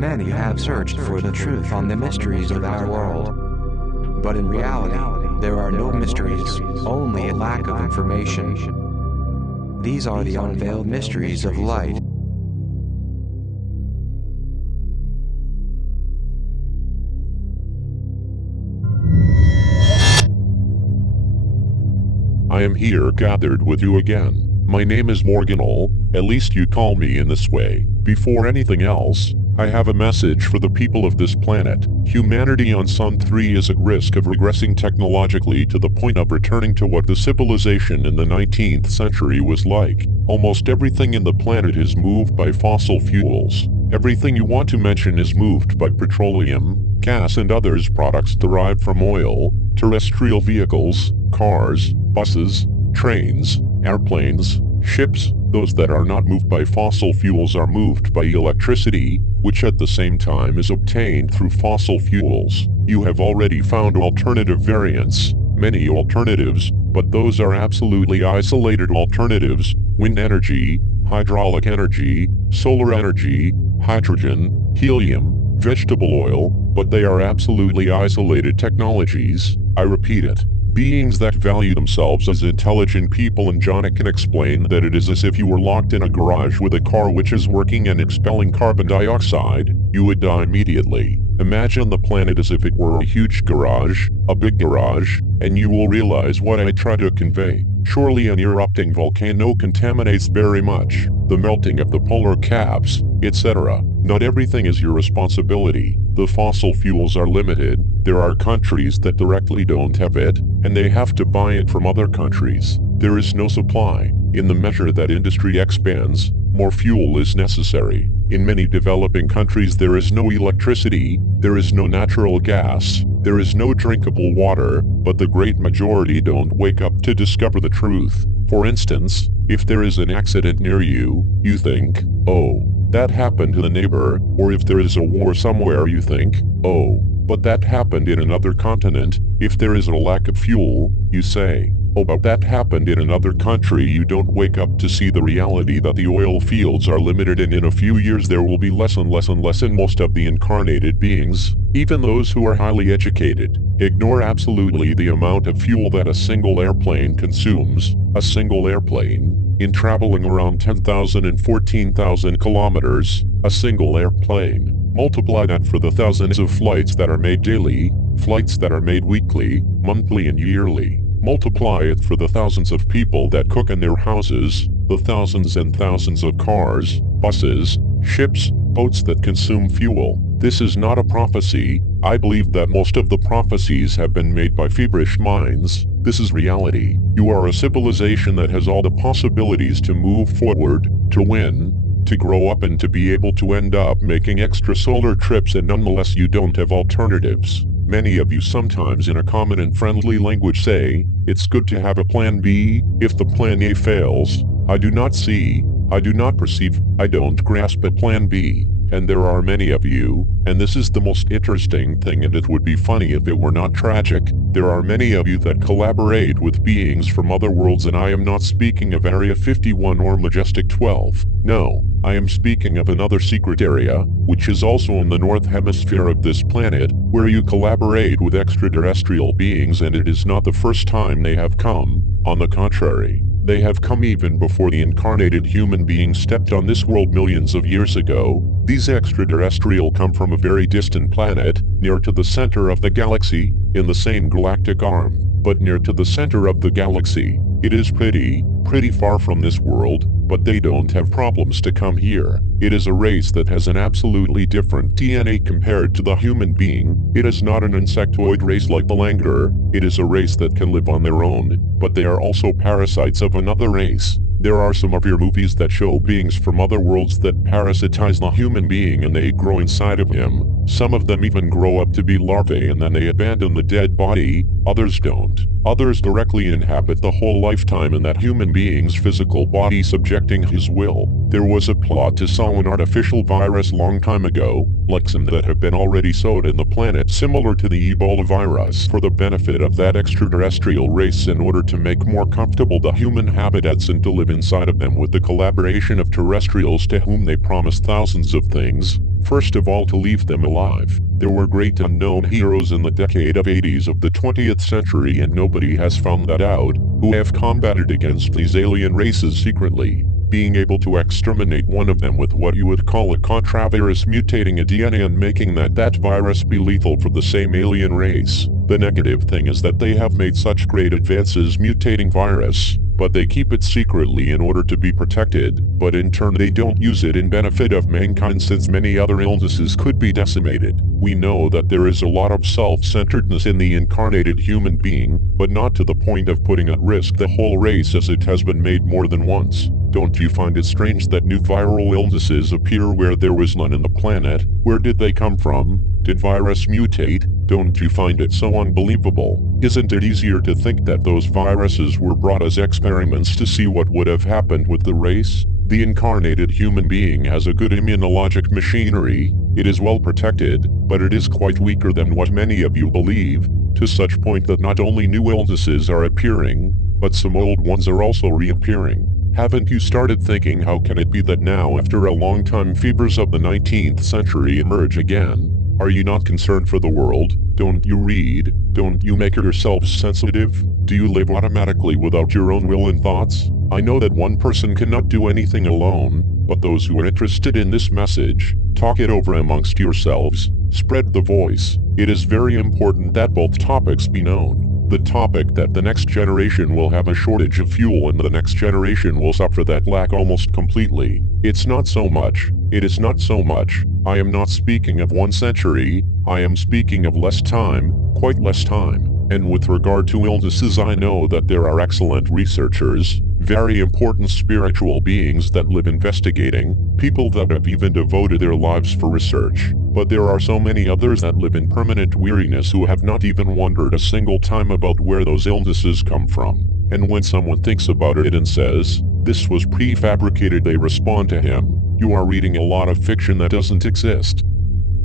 Many have searched for the truth on the mysteries of our world. But in reality, there are no mysteries, only a lack of information. These are the unveiled mysteries of light. I am here gathered with you again. My name is Morganol, at least you call me in this way. Before anything else, I have a message for the people of this planet. Humanity on Sun 3 is at risk of regressing technologically to the point of returning to what the civilization in the 19th century was like. Almost everything in the planet is moved by fossil fuels. Everything you want to mention is moved by petroleum, gas and others products derived from oil, terrestrial vehicles, cars, buses, trains, airplanes, ships. Those that are not moved by fossil fuels are moved by electricity, which at the same time is obtained through fossil fuels. You have already found alternative variants, many alternatives, but those are absolutely isolated alternatives: wind energy, hydraulic energy, solar energy, hydrogen, helium, vegetable oil, but they are absolutely isolated technologies. I repeat it. Beings that value themselves as intelligent people, and Johnny can explain that it is as if you were locked in a garage with a car which is working and expelling carbon dioxide. You would die immediately. Imagine the planet as if it were a huge garage, a big garage, and you will realize what I try to convey. Surely an erupting volcano contaminates very much, the melting of the polar caps, etc. Not everything is your responsibility. The fossil fuels are limited. There are countries that directly don't have it, and they have to buy it from other countries. There is no supply. In the measure that industry expands, more fuel is necessary. In many developing countries there is no electricity, there is no natural gas, there is no drinkable water, but the great majority don't wake up to discover the truth. For instance, if there is an accident near you, you think, oh, that happened to the neighbor, or if there is a war somewhere you think, oh, but that happened in another continent. If there is a lack of fuel, you say, oh, but that happened in another country. You don't wake up to see the reality that the oil fields are limited, and in a few years there will be less and less and less, and most of the incarnated beings, even those who are highly educated, ignore absolutely the amount of fuel that a single airplane consumes. A single airplane, in traveling around 10,000 and 14,000 kilometers, a single airplane. Multiply that for the thousands of flights that are made daily, flights that are made weekly, monthly and yearly. Multiply it for the thousands of people that cook in their houses, the thousands and thousands of cars, buses, ships, boats that consume fuel. This is not a prophecy. I believe that most of the prophecies have been made by feverish minds. This is reality. You are a civilization that has all the possibilities to move forward, to win, to grow up, and to be able to end up making extra solar trips, and nonetheless you don't have alternatives. Many of you sometimes in a common and friendly language say, it's good to have a plan B. If the plan A fails, I do not see, I do not perceive, I don't grasp a plan B. And there are many of you, and this is the most interesting thing, and it would be funny if it were not tragic. There are many of you that collaborate with beings from other worlds, and I am not speaking of Area 51 or Majestic 12. No, I am speaking of another secret area, which is also in the north hemisphere of this planet, where you collaborate with extraterrestrial beings, and it is not the first time they have come. On the contrary, they have come even before the incarnated human being stepped on this world millions of years ago. These extraterrestrial come from a very distant planet, near to the center of the galaxy, in the same galactic arm, but near to the center of the galaxy. It is pretty far from this world, but they don't have problems to come here. It is a race that has an absolutely different DNA compared to the human being. It is not an insectoid race like the langur. It is a race that can live on their own, but they are also parasites of another race. There are some of your movies that show beings from other worlds that parasitize the human being, and they grow inside of him. Some of them even grow up to be larvae and then they abandon the dead body. Others don't. Others directly inhabit the whole lifetime in that human being's physical body, subjecting his will. There was a plot to sow an artificial virus long time ago, like some that have been already sowed in the planet, similar to the Ebola virus, for the benefit of that extraterrestrial race, in order to make more comfortable the human habitats and to live inside of them with the collaboration of terrestrials to whom they promise thousands of things. First of all, to leave them alive. There were great unknown heroes in the decade of 80s of the 20th century, and nobody has found that out, who have combated against these alien races secretly. Being able to exterminate one of them with what you would call a contravirus, mutating a DNA and making that virus be lethal for the same alien race. The negative thing is that they have made such great advances mutating virus, but they keep it secretly in order to be protected, but in turn they don't use it in benefit of mankind, since many other illnesses could be decimated. We know that there is a lot of self-centeredness in the incarnated human being, but not to the point of putting at risk the whole race as it has been made more than once. Don't you find it strange that new viral illnesses appear where there was none in the planet? Where did they come from? Did virus mutate? Don't you find it so unbelievable? Isn't it easier to think that those viruses were brought as experiments to see what would have happened with the race? The incarnated human being has a good immunologic machinery. It is well protected, but it is quite weaker than what many of you believe, to such point that not only new illnesses are appearing, but some old ones are also reappearing. Haven't you started thinking, how can it be that now, after a long time, fevers of the 19th century emerge again? Are you not concerned for the world? Don't you read? Don't you make yourself sensitive? Do you live automatically without your own will and thoughts? I know that one person cannot do anything alone, but those who are interested in this message, talk it over amongst yourselves, spread the voice. It is very important that both topics be known. The topic that the next generation will have a shortage of fuel and the next generation will suffer that lack almost completely. It's not so much. It is not so much. I am not speaking of 1 century, I am speaking of less time, quite less time. And with regard to illnesses, I know that there are excellent researchers, very important spiritual beings that live investigating, people that have even devoted their lives for research. But there are so many others that live in permanent weariness who have not even wondered a single time about where those illnesses come from. And when someone thinks about it and says, "This was prefabricated," they respond to him, "You are reading a lot of fiction that doesn't exist."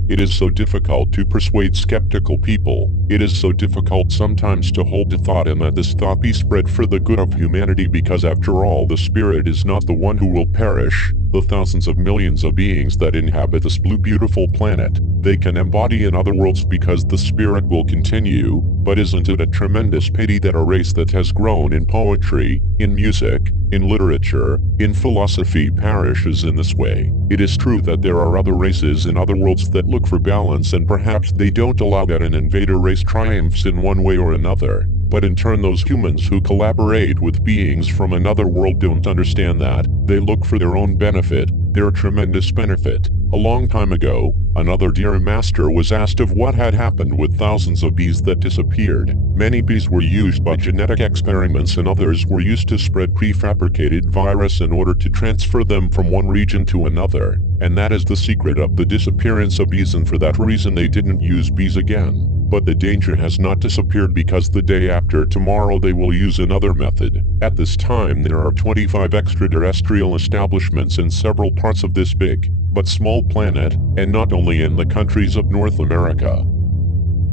It is so difficult to persuade skeptical people. It is so difficult sometimes to hold the thought and that this thought be spread for the good of humanity, because after all, the spirit is not the one who will perish. The thousands of millions of beings that inhabit this blue beautiful planet, they can embody in other worlds because the spirit will continue. But isn't it a tremendous pity that a race that has grown in poetry, in music, in literature, in philosophy perishes in this way? It is true that there are other races in other worlds that look for balance, and perhaps they don't allow that an invader race triumphs in one way or another. But in turn, those humans who collaborate with beings from another world don't understand that. They look for their own benefit, their tremendous benefit. A long time ago, another dear master was asked of what had happened with thousands of bees that disappeared. Many bees were used by genetic experiments and others were used to spread prefabricated virus in order to transfer them from one region to another. And that is the secret of the disappearance of bees, and for that reason they didn't use bees again. But the danger has not disappeared, because the day after tomorrow they will use another method. At this time there are 25 extraterrestrial establishments in several parts of this big, but small planet, and not only in the countries of North America.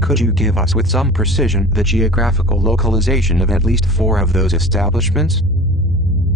Could you give us with some precision the geographical localization of at least 4 of those establishments?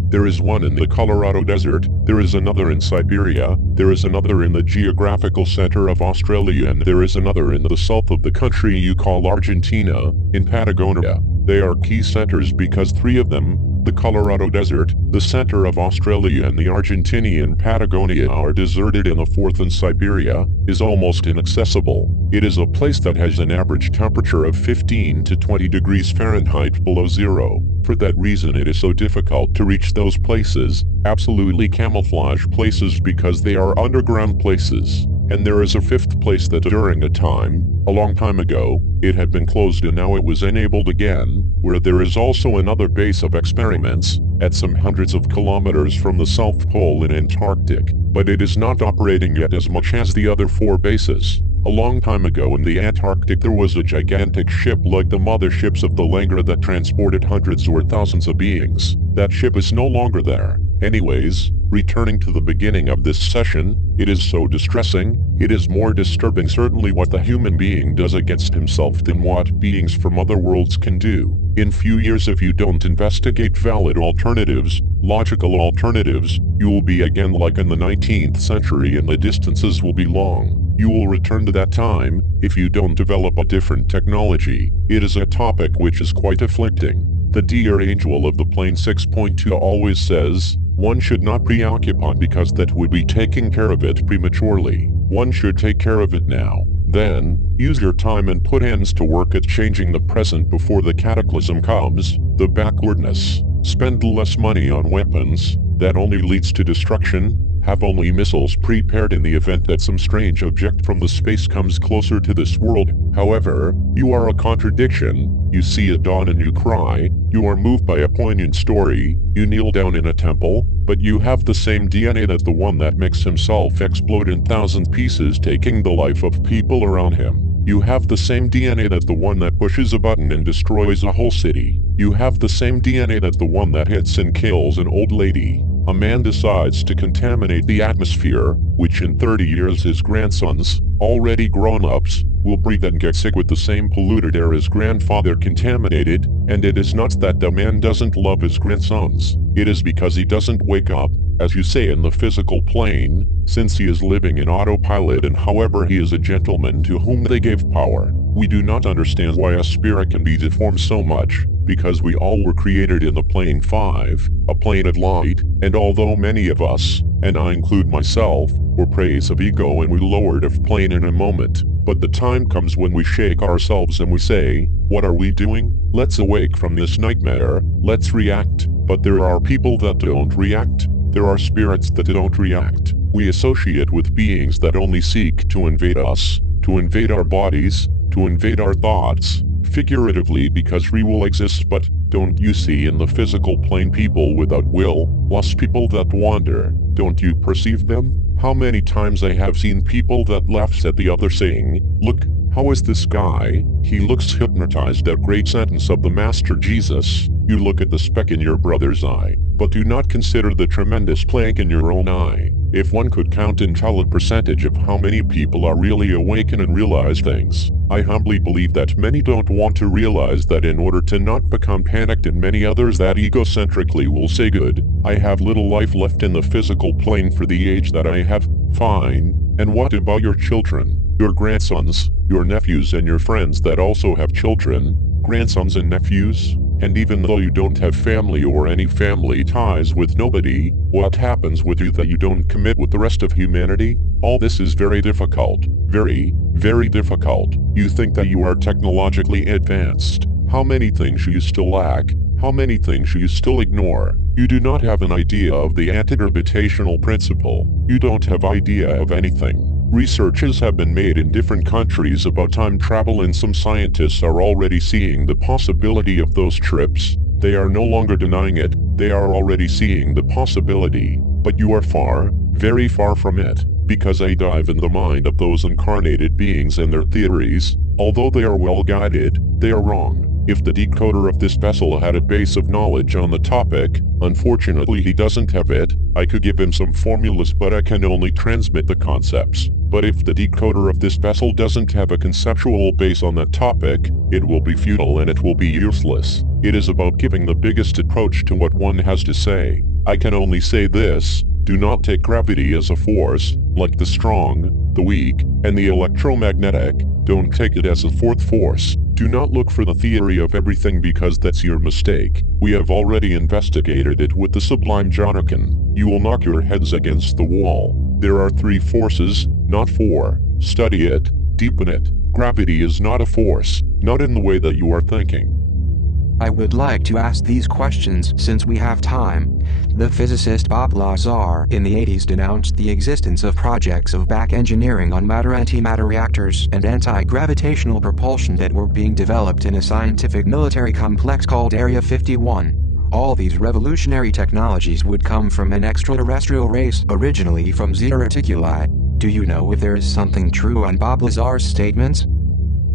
There is one in the Colorado Desert, there is another in Siberia, there is another in the geographical center of Australia, and there is another in the south of the country you call Argentina, in Patagonia. They are key centers because 3 of them, the Colorado Desert, the center of Australia, and the Argentinian Patagonia, are deserted, and the 4th in Siberia is almost inaccessible. It is a place that has an average temperature of 15 to 20 degrees Fahrenheit below zero. For that reason it is so difficult to reach those places, absolutely camouflaged places, because they are underground places. And there is a 5th place that during a time, a long time ago, it had been closed and now it was enabled again, where there is also another base of experiments, at some hundreds of kilometers from the South Pole in Antarctic, but it is not operating yet as much as the other 4 bases. A long time ago in the Antarctic there was a gigantic ship like the motherships of the Langra that transported hundreds or thousands of beings. That ship is no longer there. Anyways, returning to the beginning of this session, it is so distressing, it is more disturbing certainly what the human being does against himself than what beings from other worlds can do. In few years if you don't investigate valid alternatives, logical alternatives, you will be again like in the 19th century and the distances will be long. You will return to that time, if you don't develop a different technology. It is a topic which is quite afflicting. The dear angel of the plane 6.2 always says, one should not preoccupy because that would be taking care of it prematurely. One should take care of it now. Then, use your time and put hands to work at changing the present before the cataclysm comes, the backwardness. Spend less money on weapons, that only leads to destruction. Have only missiles prepared in the event that some strange object from the space comes closer to this world. However, you are a contradiction. You see a dawn and you cry. You are moved by a poignant story. You kneel down in a temple, but you have the same DNA that the one that makes himself explode in thousand pieces, taking the life of people around him. You have the same DNA that the one that pushes a button and destroys a whole city. You have the same DNA that the one that hits and kills an old lady. A man decides to contaminate the atmosphere, which in 30 years his grandsons, already grown-ups, will breathe and get sick with the same polluted air his grandfather contaminated, and it is not that the man doesn't love his grandsons. It is because he doesn't wake up, as you say in the physical plane, since he is living in autopilot and however he is a gentleman to whom they gave power. We do not understand why a spirit can be deformed so much, because we all were created in the plane 5, a plane of light, and although many of us, and I include myself, were preys of ego and we lowered of plane in a moment, but the time comes when we shake ourselves and we say, what are we doing? Let's awake from this nightmare, let's react. But there are people that don't react. There are spirits that don't react. We associate with beings that only seek to invade us, to invade our bodies, to invade our thoughts, figuratively because we will exist. But don't you see in the physical plane people without will, lost people that wander? Don't you perceive them? How many times I have seen people that laughs at the other saying, look, how is this guy? He looks hypnotized. That great sentence of the Master Jesus. You look at the speck in your brother's eye, but do not consider the tremendous plank in your own eye. If one could count and tell a percentage of how many people are really awakened and realize things, I humbly believe that many don't want to realize that in order to not become panicked, and many others that egocentrically will say good, I have little life left in the physical plane for the age that I have. Fine, and what about your children, your grandsons, your nephews and your friends that also have children, grandsons and nephews? And even though you don't have family or any family ties with nobody, what happens with you that you don't commit with the rest of humanity? All this is very difficult. Very, very difficult. You think that you are technologically advanced. How many things you still lack? How many things you still ignore? You do not have an idea of the anti-gravitational principle. You don't have idea of anything. Researches have been made in different countries about time travel, and some scientists are already seeing the possibility of those trips. They are no longer denying it, they are already seeing the possibility. But you are far, very far from it, because I dive in the mind of those incarnated beings and their theories. Although they are well guided, they are wrong. If the decoder of this vessel had a base of knowledge on the topic, unfortunately he doesn't have it. I could give him some formulas, but I can only transmit the concepts. But if the decoder of this vessel doesn't have a conceptual base on that topic, it will be futile and it will be useless. It is about giving the biggest approach to what one has to say. I can only say this: do not take gravity as a force, like the strong, the weak, and the electromagnetic. Don't take it as a fourth force. Do not look for the theory of everything, because that's your mistake. We have already investigated it with the sublime Jonathan. You will knock your heads against the wall. There are 3 forces, not 4. Study it, deepen it. Gravity is not a force, not in the way that you are thinking. I would like to ask these questions since we have time. The physicist Bob Lazar in the 80s denounced the existence of projects of back engineering on matter-antimatter reactors and anti-gravitational propulsion that were being developed in a scientific military complex called Area 51. All these revolutionary technologies would come from an extraterrestrial race originally from Zeta Reticuli. Do you know if there is something true on Bob Lazar's statements?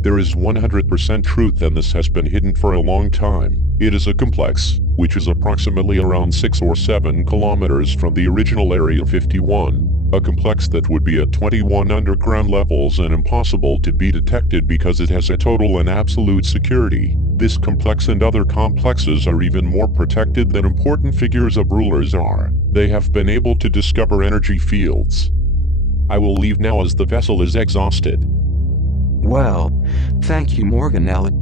There is 100% truth, and this has been hidden for a long time. It is a complex, which is approximately around 6 or 7 kilometers from the original Area 51, a complex that would be at 21 underground levels and impossible to be detected because it has a total and absolute security. This complex and other complexes are even more protected than important figures of rulers are. They have been able to discover energy fields. I will leave now as the vessel is exhausted. Well, thank you, Morganelli.